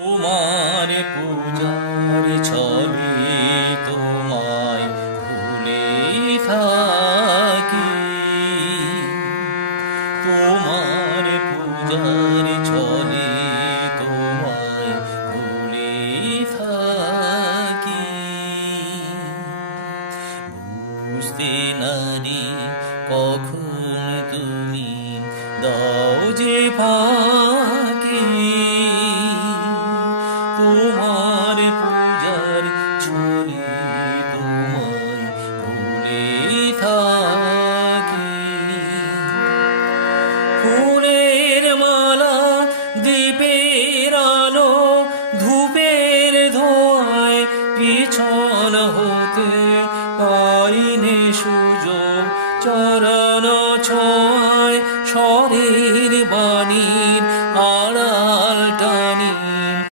তোমার পূজার ছলে তোমায় ভুলে থাকি। তোমার পূজার ছলে তোমায় ভুলে থাকি। বুঝতে নারি কখন তুমি দাও যে ফাঁকি। তোমার পূজার ছলে তোমায় ভুলে থাকি। ফুলের মালা দীপের আলো ধূপের ধোঁয়ায় পিছন